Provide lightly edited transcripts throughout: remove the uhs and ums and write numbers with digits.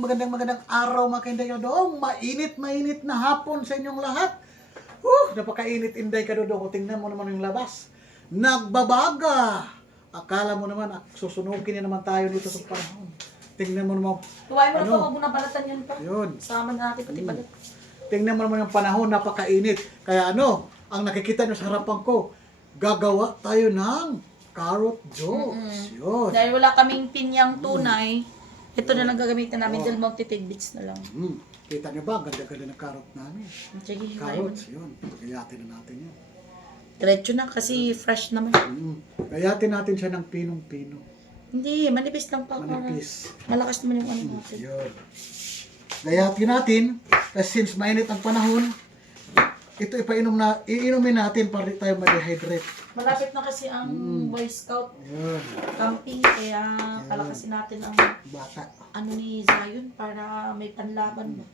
magandang araw mga kainday kadodong. Mainit na hapon sa inyong lahat. Napakainit inday kadodong. Tingnan mo naman yung labas. Nagbabaga. Akala mo naman, susunugin na naman tayo dito sa panahon. Tingnan mo naman. Tuwain mo na pa, huwag mo na balatan yan pa. Yun. Sama natin pati balat. Tingnan mo naman yung panahon, napakainit. Kaya ang nakikita nyo sa harapan ko, gagawa tayo ng carrot juice. Yun. Dahil wala kaming pinyang tunay, ito na lang gagamitin namin dahil multi-tidbits na lang. Kita nyo ba? Ganda-ganda ng carrot namin. Sige, Carrots, yun. Gayatin na natin yun. diretso na kasi fresh naman. Gayatin natin siya ng pinong-pino. Hindi, manipis lang pa. Manipis. Malakas naman yung ano natin. Yun. Gayatin natin. Kasi since mainit ang panahon, ito iinumin natin para di tayo ma-dehydrate. Malapit na kasi ang Boy Scout Yun. camping, kaya palakasin natin ang Bata. ano ni Zion para may panlaban mo.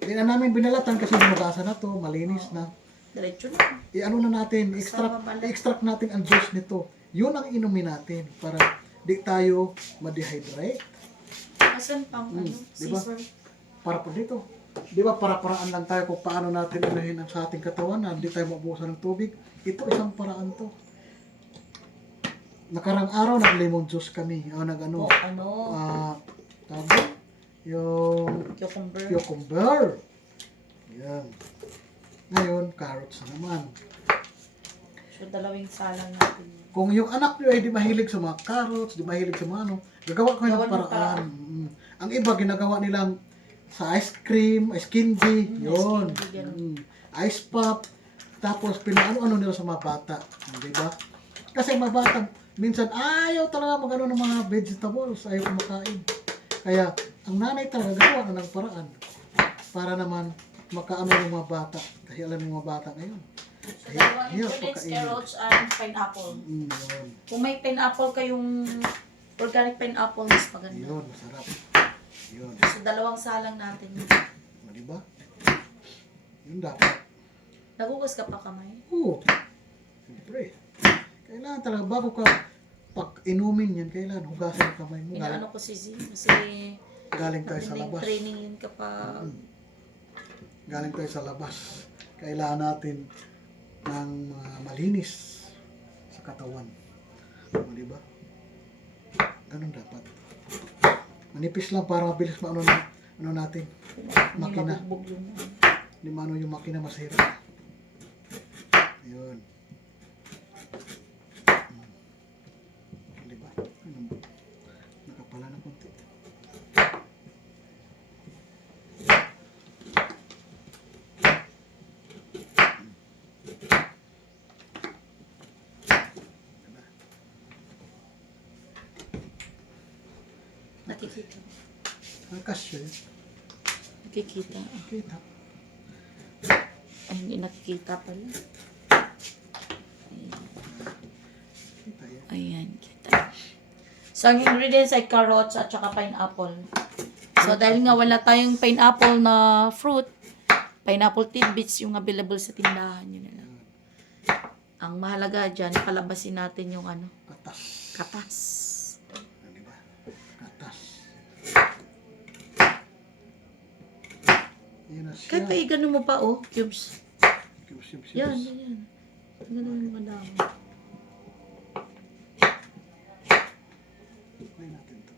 Hindi na namin binalatan kasi binugasan na to, malinis na. Diretso na. I-ano na natin, i-extract natin ang juice nito. Yun ang inumin natin para di tayo ma-dehydrate. Asan pang ano? Diba? Caesar. Para po dito. Di ba para-paraan lang tayo kung paano natin unahin ang sa ating katawan na hindi tayo mabuhusan ng tubig. Ito isang paraan to. Nakarang araw nag-lemon juice kami. Ano? Tawag yung Cucumber. cucumber. Yan. Ngayon, carrots na naman. So, dalawing salang natin. Kung yung anak nyo ay di mahilig sa mga carrots, di mahilig sa mga gagawa kayo ng paraan. Ang iba, ginagawa nilang sa ice cream, ice candy, yun. Ice pop, tapos pinaano-ano nila sa mga bata. Di ba? Kasi mga bata, minsan ayaw talaga magano ng mga vegetables, ayaw kumakain. Kaya, ang nanay talaga gagawa na ng paraan para naman makaano ng mga bata. Kasi alam ng mga bata ngayon. So, dalawang ingredients, carrots and pineapple. Yun. Kung may pineapple kayong organic pineapple, mas maganda. Yun, masarap. Yun. So, dalawang salang natin. O, diba? Yun dapat. Nagugas ka pa kamay? Oo. Siyempre. Kailangan talaga, bago ka pag-inumin yan, kailangan hugasan ang kamay mo. Inaano ko si Z kasi Galing tayo sa matinding labas. training yun kapag Galing tayo sa labas. Kailangan natin ng mga malinis sa katawan. O, diba? Ganun dapat. Manipis lang para mabilis maano natin. Makina. mabugbog yung Hindi maano yung makina masira. Yun. Diba? Nakapala na konti. nakikita. Ang kasya yun. Nakikita. Kita. Ay, hindi nakikita pala. Kita yan. Ayan, kita. So, ang ingredients ay carrots at saka pineapple. So, dahil nga wala tayong pineapple na fruit, pineapple tidbits yung available sa tindahan. Yun na lang. Ang mahalaga dyan, palabasin natin yung ano, Katas. katas. Diba? Katas. Yan na siya. Kahit pa i-gano mo pa, oh, cubes. Cubes. Yan, yan. Ganun mo madami. Try natin to.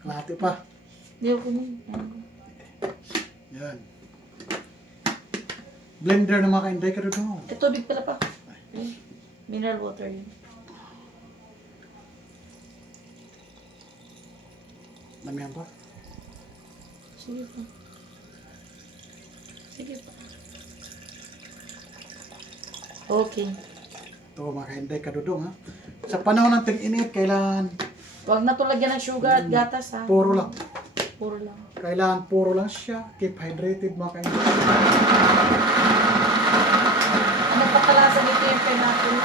Kalahati pa. Hindi ako mo. Yan. Blender na mga kainday ka doon. Eh, tubig pala pa. Mineral water yun. Damihan pa. Sige pa. Sige pa. Okay. Ito mga kainday ka doon ha. Sa panahon ng tag-init, kailangan Huwag na ito lagyan ng sugar at gatas, ha? puro lang. Puro lang. Kailangan puro lang siya. Keep hydrated mga kainday. Ano pa kalasa nito yung pineapple?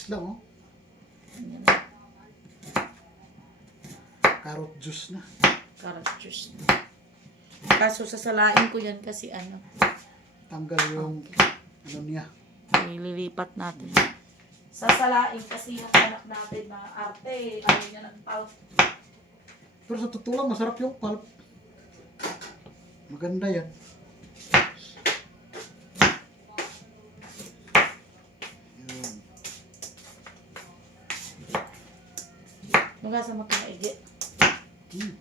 mix lang, oh. Ayan. Carrot juice na. Carrot juice. Kaso sasalain ko yan kasi ano, Tanggal yung, ano niya. ililipat natin. Sasalain kasi yung anak natin na arte, ayaw niya ng pulp. Pero sa totoo lang, masarap yung pulp. Maganda yan. Yun. Magasa mo ito maigi. Hmm.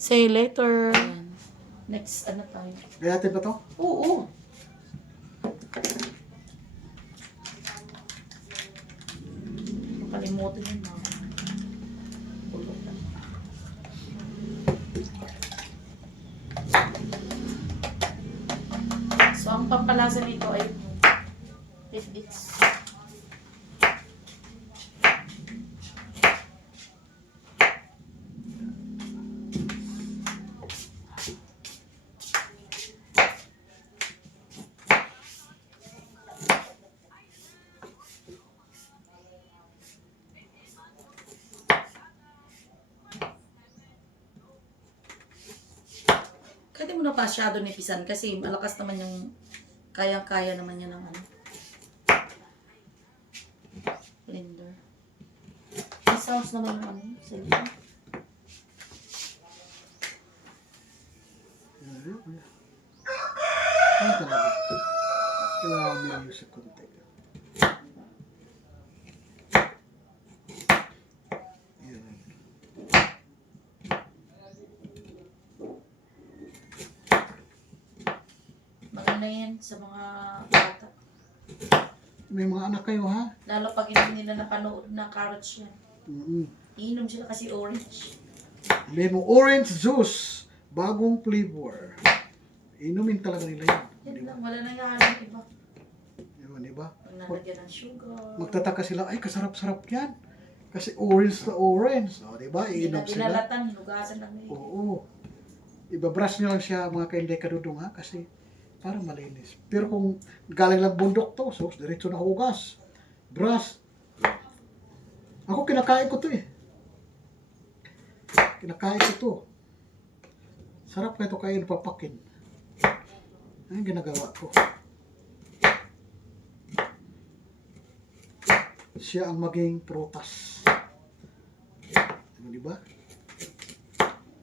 See you later. Next, ano tayo? Gayatin ba to? Oo. Nakalimutan yun na. Pulot na. So, ang pampalasa nito ay tidbits. Kahit mo na pasyado nipisan kasi malakas naman yung kaya-kaya naman yan ng ano. Blender. May sounds naman yung ano. Sige. Ano talaga? Kailangan mo yung sa konti. Yan. Maganda yan sa mga bata. May mga anak kayo, ha? Lalo pag hindi nila napanood na carrots yan. Iinom sila kasi orange. May mo orange juice. Bagong flavor. Inumin talaga nila yan. Yan lang, wala nang halang iba. Yun, di ba? Pag nalagyan ng sugar. Magtataka sila, ay kasarap-sarap yan. Kasi orange na orange. O, di ba? Iinom sila. Binalatan, hinugasan lang na Oo. Ibabrush nyo lang siya mga kainday kadudong, ha? Kasi para malinis. Pero kung galing lang bundok to, so diretso na hugas. Brush. Ako kinakain ko to eh. Kinakain ko to. Sarap kaya ito kain papakin. Ang ginagawa ko. Siya ang maging prutas. Ano, di ba?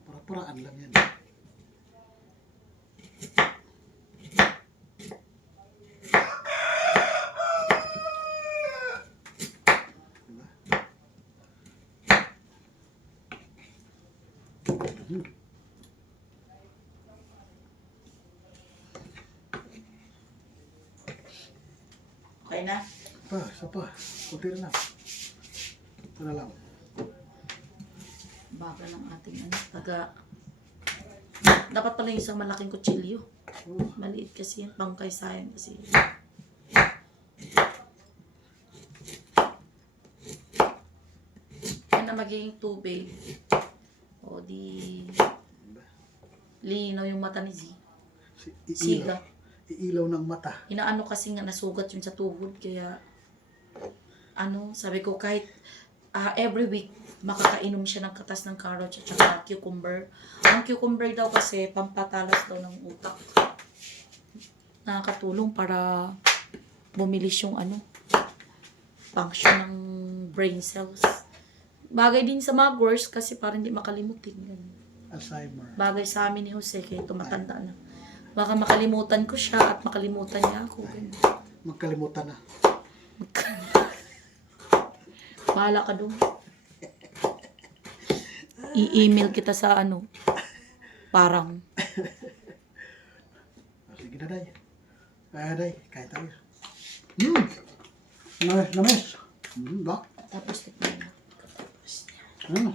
Para-paraan lang yan. Diba? Okay na? Isa pa. Kunti na lang. Ito na lang. Baga ng ating ano. Dapat pala yung isang malaking kutsilyo. Oh. Maliit kasi yan. Pangkay sayang kasi. Yan na magiging tubig. O di... Linaw yung mata ni Z. Siga. Iilaw ng mata. Inaano kasi nga nasugat yun sa tuhod. Kaya... Ano, sabi ko kahit every week makakainom siya ng katas ng carrots at saka cucumber. Ang cucumber daw kasi pampatalas daw ng utak. Nakakatulong para bumilis yung ano, function ng brain cells. Bagay din sa mga girls kasi para hindi makalimutin. Ganun. Alzheimer. Bagay sa amin ni Jose kaya tumatanda na. Baka makalimutan ko siya at makalimutan niya ako. Ganun. Magkalimutan na. Bahala ka doon. I-email kita sa ano. Parang. Sige na, Day. Day, kahit tayo. Namis. Ba? Tapos tikman na.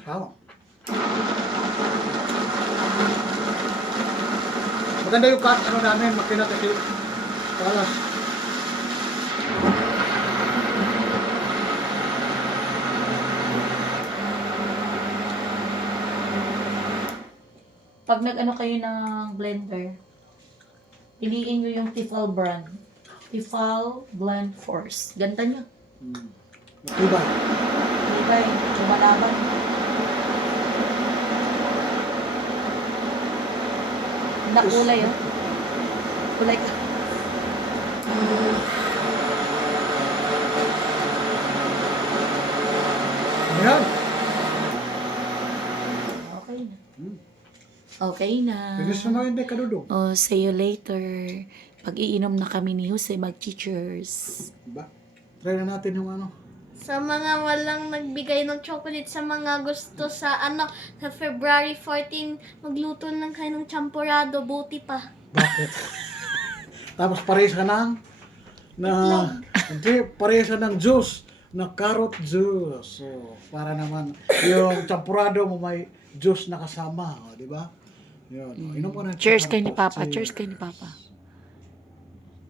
Sarap. Maganda yung cut, ano namin, makina kasi palas. pag nag-ano kayo ng blender, piliin nyo yung Tefal brand. Tefal Blend Force. Ganda niya. Diba? Diba yung lumalaban? Nakulay, oh. Kulay ka. Ayan. Okay na. Okay na. Bilis na hindi kadudong. Oh, see you later. Pag-iinom na kami ni Jose, mag-cheers. Diba? Try na natin yung ano. Sa mga walang nagbigay ng chocolate, sa mga gusto sa sa February 14, magluto lang kayo ng champurado, buti pa. Bakit? Tapos parehas ka hindi, parehas ka ng juice, na carrot juice. So, para naman, yung champurado mo may juice na kasama, o, di ba? Yun. O, inom ka ng Cheers kay ni champurado. Papa. Cheers kay ni Papa.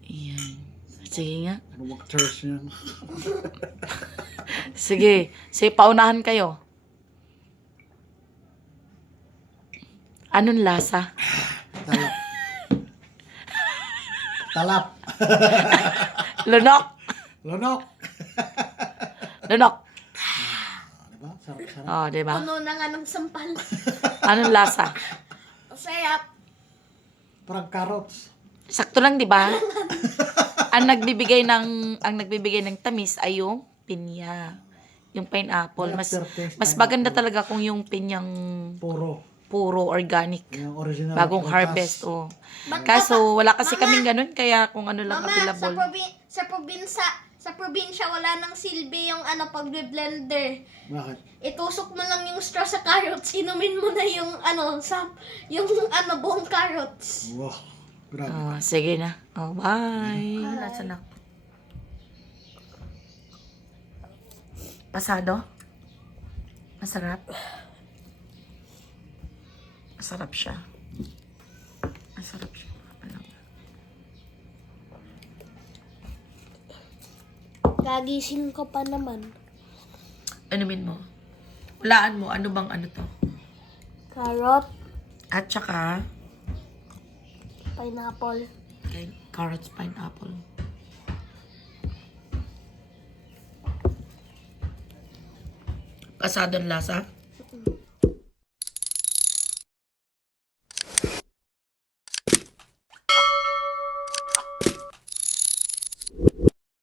Ayan. Sige nga. Ano mag-cheers yan? Sige. Sige, paunahan kayo. Anong lasa? Talap. Talap. Lunok. Lunok. Lunok. Diba? Sarap-sarap. Oh, di ba? Puno na nga ng sampal. Anong lasa? Masarap. Parang carrots. Sakto lang, di ba? ang nagbibigay ng tamis ay yung pinya. Yung pineapple. Mas maganda talaga kung yung pinyang puro organic. Yung original. Bagong prutas. harvest, oh. Kaso, wala kasi kaming ganun, kaya kung ano lang Mama, available. sa probinsya, wala nang silbi yung pag-blender. Bakit? Itusok mo lang yung straw sa carrots, inumin mo na yung buong carrots. Wow. Grabe. Oh, sige na. Oh, bye. Nasaan ako? Pasado? Masarap? Masarap siya. Masarap siya. Gagising ko pa naman. Anumin mo? Hulaan mo. Ano bang ano to? Carrot, At saka, pineapple. okay, carrots, pineapple. Pasado ang lasa?